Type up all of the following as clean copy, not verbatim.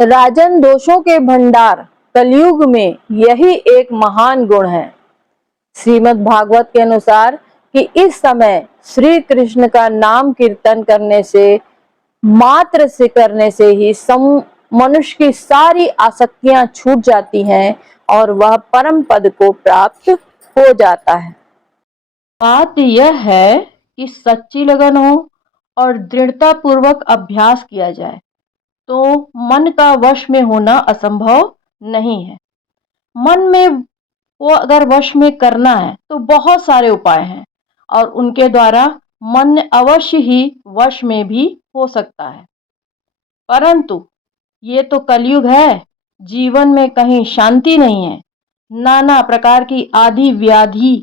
राजन दोषों के भंडार कलयुग में यही एक महान गुण है। श्रीमद् भागवत के अनुसार कि इस समय श्री कृष्ण का नाम कीर्तन करने से मात्र से करने से ही मनुष्य की सारी आसक्तियां छूट जाती हैं और वह परम पद को प्राप्त हो जाता है। बात यह है कि सच्ची लगन हो और दृढ़ता पूर्वक अभ्यास किया जाए तो मन का वश में होना असंभव नहीं है। मन में वो अगर वश में करना है तो बहुत सारे उपाय हैं और उनके द्वारा मन अवश्य ही वश में भी हो सकता है। परंतु ये तो कलयुग है, जीवन में कहीं शांति नहीं है। नाना प्रकार की आदि व्याधि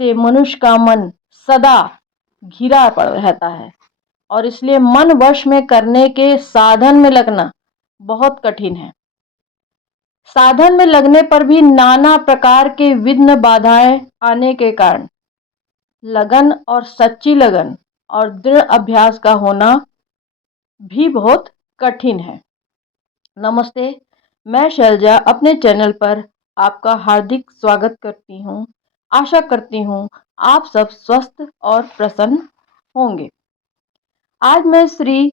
से मनुष्य का मन सदा घिरा पड़ रहता है और इसलिए मन वश में करने के साधन में लगना बहुत कठिन है। साधन में लगने पर भी नाना प्रकार के विघ्न बाधाएं आने के कारण लगन और सच्ची लगन और दृढ़ अभ्यास का होना भी बहुत कठिन है। नमस्ते, मैं शैलजा अपने चैनल पर आपका हार्दिक स्वागत करती हूँ। आशा करती हूँ आप सब स्वस्थ और प्रसन्न होंगे। आज मैं श्री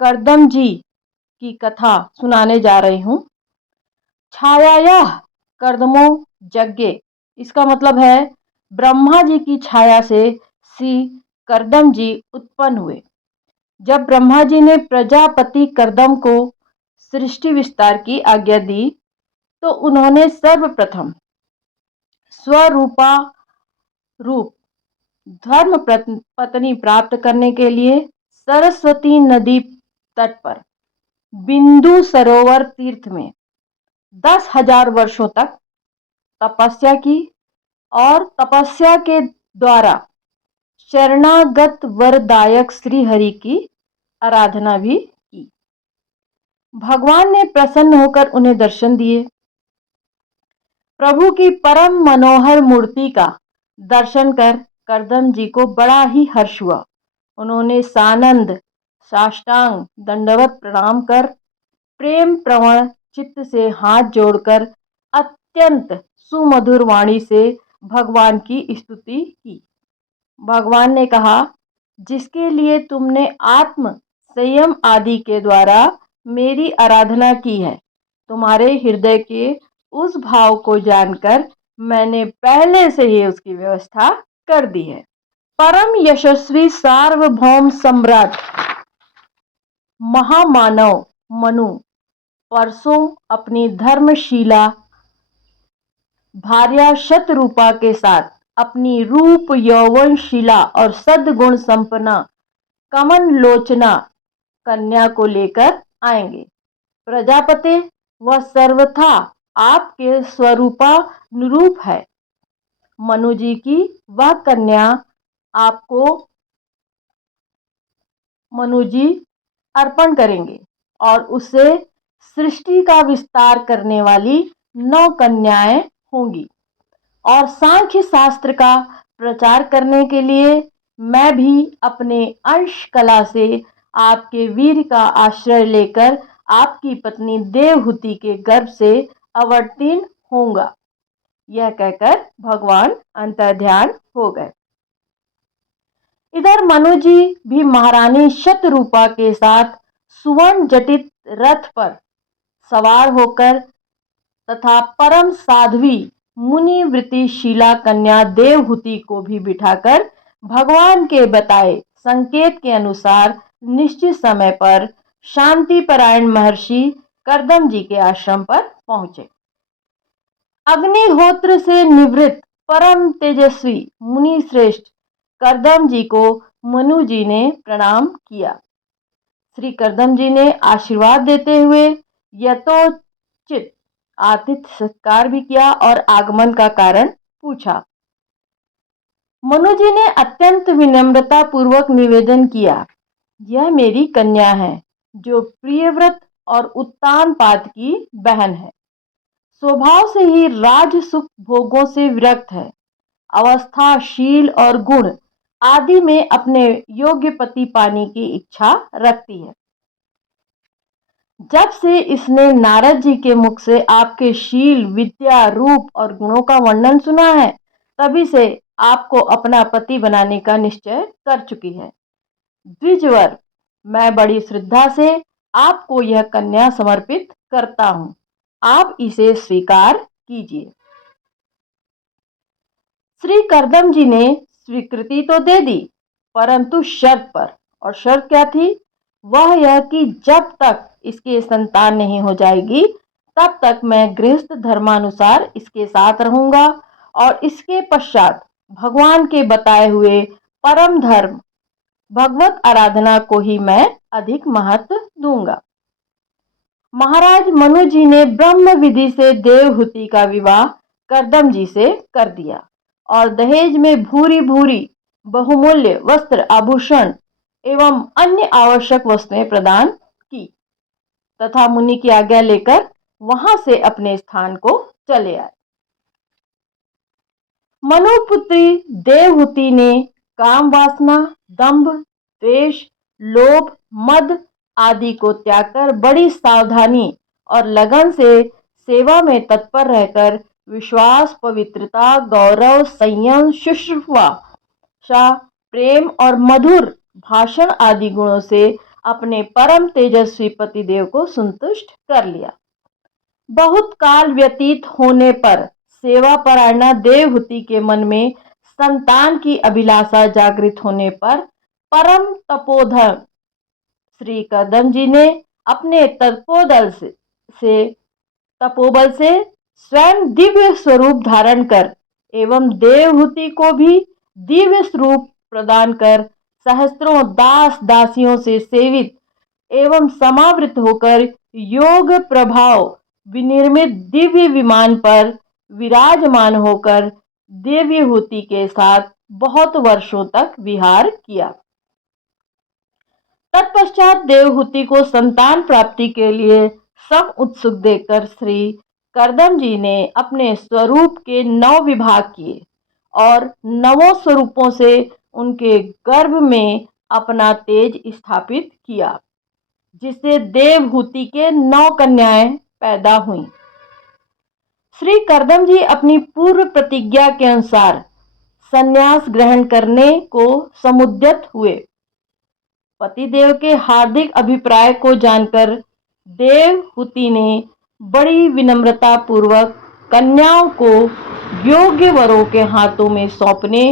करदम जी की कथा सुनाने जा रही हूँ। छायाया कर्दमो यज्ञ, इसका मतलब है ब्रह्मा जी की छाया से श्री करदम जी उत्पन्न हुए। जब ब्रह्मा जी ने प्रजापति करदम को सृष्टि विस्तार की आज्ञा दी तो उन्होंने सर्वप्रथम स्वरूपा रूप धर्म पत्नी प्राप्त करने के लिए सरस्वती नदी तट पर बिंदु सरोवर तीर्थ में 10,000 वर्षों तक तपस्या की और तपस्या के द्वारा शरणागत वरदायक श्री हरि की आराधना भी की। भगवान ने प्रसन्न होकर उन्हें दर्शन दिए। प्रभु की परम मनोहर मूर्ति का दर्शन कर करदम जी को बड़ा ही हर्ष हुआ। उन्होंने सानंद साष्टांग दंडवत प्रणाम कर प्रेम प्रवण चित्त से हाथ जोड़कर अत्यंत सुमधुर वाणी से भगवान की स्तुति की। भगवान ने कहा, जिसके लिए तुमने आत्म संयम आदि के द्वारा मेरी आराधना की है, तुम्हारे हृदय के उस भाव को जानकर मैंने पहले से ही उसकी व्यवस्था कर दी है। परम यशस्वी सार्वभौम सम्राट महामानव मनु परसों अपनी धर्मशीला भार्या शतरूपा के साथ अपनी रूप यौवनशीला और सद्गुण संपन्ना कमन लोचना कन्या को लेकर आएंगे। प्रजापति, वह सर्वथा आपके स्वरूपानुरूप है। मनु जी की वह कन्या आपको मनु जी अर्पण करेंगे और उसे सृष्टि का विस्तार करने वाली 9 कन्याएं होंगी। और सांख्य शास्त्र का प्रचार करने के लिए मैं भी अपने अंश कला से आपके वीर का आश्रय लेकर आपकी पत्नी देवहूति के गर्भ से अवतीर्ण होऊंगा। यह कहकर भगवान अंतर्ध्यान हो गए। इधर मनु जी भी महारानी शतरूपा के साथ सुवर्ण जटित रथ पर सवार होकर तथा परम साध्वी मुनिवृत्ति शीला कन्या देवहूति को भी बिठाकर भगवान के बताए संकेत के अनुसार निश्चित समय पर शांतिपरायण महर्षि करदम जी के आश्रम पर पहुंचे। अग्निहोत्र से निवृत्त परम तेजस्वी मुनि श्रेष्ठ करदम जी को मनु जी ने प्रणाम किया। श्री करदम जी ने आशीर्वाद देते हुए यथोचित आतिथ्य सत्कार भी किया और आगमन का कारण पूछा। मनु जी ने अत्यंत विनम्रता पूर्वक निवेदन किया, यह मेरी कन्या है जो प्रियव्रत और उत्तान पाद की बहन है। स्वभाव से ही राज सुख भोगों से विरक्त है। अवस्था शील और गुण आदि में अपने योग्य पति पाने की इच्छा रखती है। जब से इसने नारद जी के मुख से आपके शील, विद्या, रूप और गुणों का वर्णन सुना है, तभी से आपको अपना पति बनाने का निश्चय कर चुकी है। द्विजवर, मैं बड़ी श्रद्धा से आपको यह कन्या समर्पित करता हूं। आप इसे स्वीकार कीजिए। श्री करदम जी ने स्वीकृति तो दे दी, परंतु शर्त पर। और शर्त क्या थी? वह यह कि जब तक इसकी संतान नहीं हो जाएगी, तब तक मैं गृहस्थ धर्मानुसार इसके साथ रहूंगा और इसके पश्चात भगवान के बताए हुए परम धर्म भगवत आराधना को ही मैं अधिक महत्व दूंगा। महाराज मनु जी ने ब्रह्म विधि से देवहूति का विवाह करदम जी से कर दिया और दहेज में भूरी भूरी बहुमूल्य वस्त्र, आभूषण एवं अन्य आवश्यक वस्तुएं प्रदान की तथा मुनि की आज्ञा लेकर वहां से अपने स्थान को चले आए। मनुपुत्री देवहूति ने काम वासना, दंभ, द्वेष, लोभ, मद आदि को त्याग कर बड़ी सावधानी और लगन से सेवा में तत्पर रहकर विश्वास, पवित्रता, गौरव, संयम, शुश्रूषा, प्रेम और मधुर भाषण आदि गुणों से अपने परम तेजस्वी पतिदेव को संतुष्ट कर लिया। बहुत काल व्यतीत होने पर सेवा परायणा देवहूति के मन में संतान की अभिलाषा जागृत होने पर परम तपोधन श्री करदम जी ने अपने तपोबल से स्वयं दिव्य स्वरूप धारण कर एवं देवहूति को भी दिव्य स्वरूप प्रदान कर सहस्त्रों दास दासियों से सेवित एवं समावृत होकर योग प्रभाव विनिर्मित दिव्य विमान पर विराजमान होकर देवहूति के साथ बहुत वर्षों तक विहार किया। तत्पश्चात देवहूति को संतान प्राप्ति के लिए सब उत्सुक देखकर श्री करदम जी ने अपने स्वरूप के 9 विभाग किए और 9 स्वरूपों से उनके गर्भ में अपना तेज स्थापित किया, जिससे देवहूति के 9 कन्याएं पैदा हुईं। श्री करदम जी अपनी पूर्व प्रतिज्ञा के अनुसार संन्यास ग्रहण करने को समुद्यत हुए। पतिदेव के हार्दिक अभिप्राय को जानकर देवहूति ने बड़ी विनम्रता पूर्वक कन्याओं को योग्य वरों के हाथों में सौंपने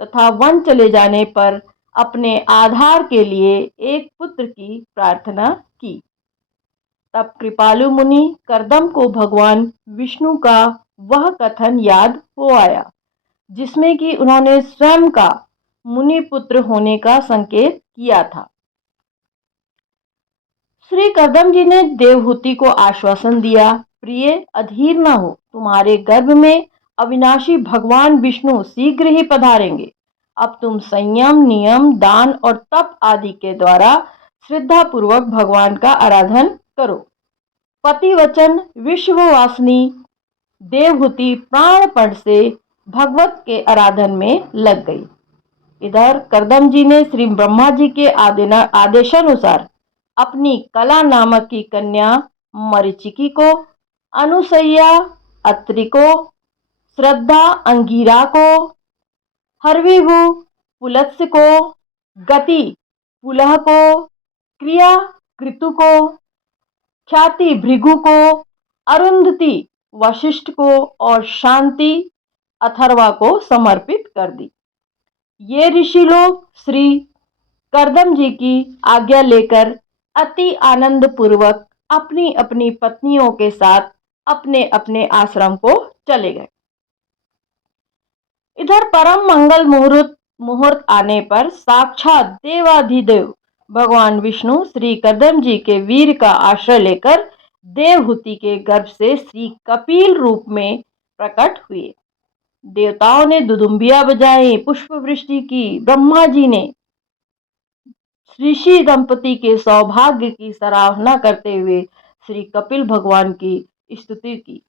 तथा वन चले जाने पर अपने आधार के लिए एक पुत्र की प्रार्थना की। तब कृपालु मुनि करदम को भगवान विष्णु का वह कथन याद हो आया, जिसमें कि उन्होंने स्वयं का मुनि पुत्र होने का संकेत किया था। श्री करदम जी ने देवहूति को आश्वासन दिया, प्रिय, अधीर न हो, तुम्हारे गर्भ में अविनाशी भगवान विष्णु शीघ्र ही पधारेंगे। अब तुम संयम, नियम, दान और तप आदि के द्वारा श्रद्धा पूर्वक भगवान का आराधन करो। पति वचन विश्ववासिनी देवहूति प्राणपण से भगवत के आराधन में लग गई। इधर करदम जी ने श्री ब्रह्मा जी के आदेशानुसार अपनी कला नामक की कन्या मरीचिकी को, अनुसैया अत्रि को, श्रद्धा अंगिरा को, हरविभु पुलत्स्य को, गति पुलह को, क्रिया कृतु को, ख्याति भृगु को, अरुंधति वशिष्ठ को और शांति अथर्वा को समर्पित कर दी। ये ऋषि लोग श्री करदम जी की आज्ञा लेकर अति आनंद पूर्वक अपनी अपनी पत्नियों के साथ अपने अपने आश्रम को चले गए। इधर परम मंगल मुहूर्त आने पर साक्षात देवाधिदेव भगवान विष्णु श्री करदम जी के वीर का आश्रय लेकर देवहूति के गर्भ से श्री कपिल रूप में प्रकट हुए। देवताओं ने दुदुम्बियां बजाई, पुष्प वृष्टि की। ब्रह्मा जी ने ऋषि दंपति के सौभाग्य की सराहना करते हुए श्री कपिल भगवान की स्तुति की।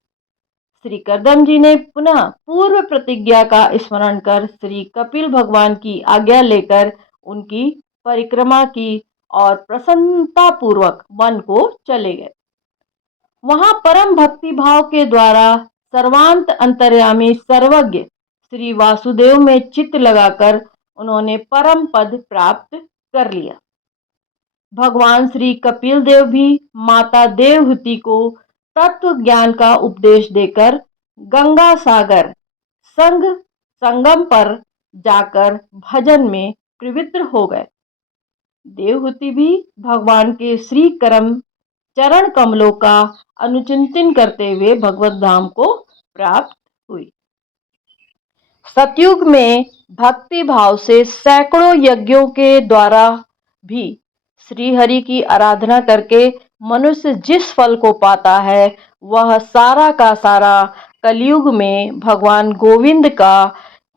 श्री करदम जी ने पुनः पूर्व प्रतिज्ञा का स्मरण कर श्री कपिल भगवान की आज्ञा लेकर उनकी परिक्रमा की और प्रसन्नता पूर्वक वन को चले गए। वहां परम भक्ति भाव के द्वारा सर्वांत अंतर्यामी सर्वज्ञ श्री वासुदेव में चित्त लगाकर उन्होंने परम पद प्राप्त कर लिया। भगवान श्री कपिल देव भी माता देवहूति को तत्व ज्ञान का उपदेश देकर गंगा सागर संगम पर जाकर भजन में प्रवृत्त हो गए। देवहूति भी भगवान के श्री चरण कमलों का अनुचिंतन करते हुए भगवत धाम को प्राप्त हुई। सतयुग में भक्ति भाव से सैकड़ों यज्ञों के द्वारा भी श्री हरि की आराधना करके मनुष्य जिस फल को पाता है वह सारा का सारा कलयुग में भगवान गोविंद का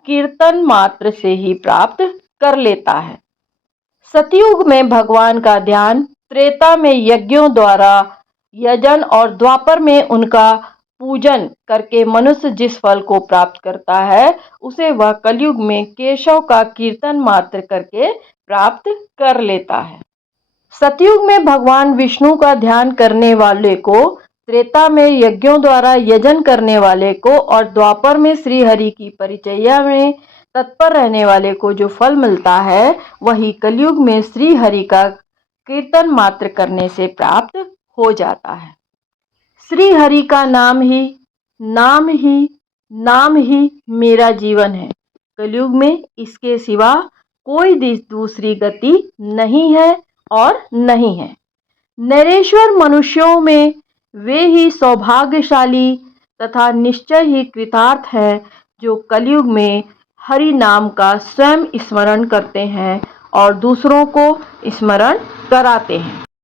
कीर्तन मात्र से ही प्राप्त कर लेता है। सतयुग में भगवान का ध्यान, त्रेता में यज्ञों द्वारा यजन और द्वापर में उनका पूजन करके मनुष्य जिस फल को प्राप्त करता है उसे वह कलयुग में केशव का कीर्तन मात्र करके प्राप्त कर लेता है। सतयुग में भगवान विष्णु का ध्यान करने वाले को, त्रेता में यज्ञों द्वारा यजन करने वाले को और द्वापर में श्री हरि की परिचर्या में तत्पर रहने वाले को जो फल मिलता है वही कलयुग में श्री हरि का कीर्तन मात्र करने से प्राप्त हो जाता है। श्री हरि का नाम ही मेरा जीवन है। कलयुग में इसके सिवा कोई दूसरी गति नहीं है और नहीं है। नरेश्वर मनुष्यों में वे ही सौभाग्यशाली तथा निश्चय ही कृतार्थ हैं जो कलयुग में हरि नाम का स्वयं स्मरण करते हैं और दूसरों को स्मरण कराते हैं।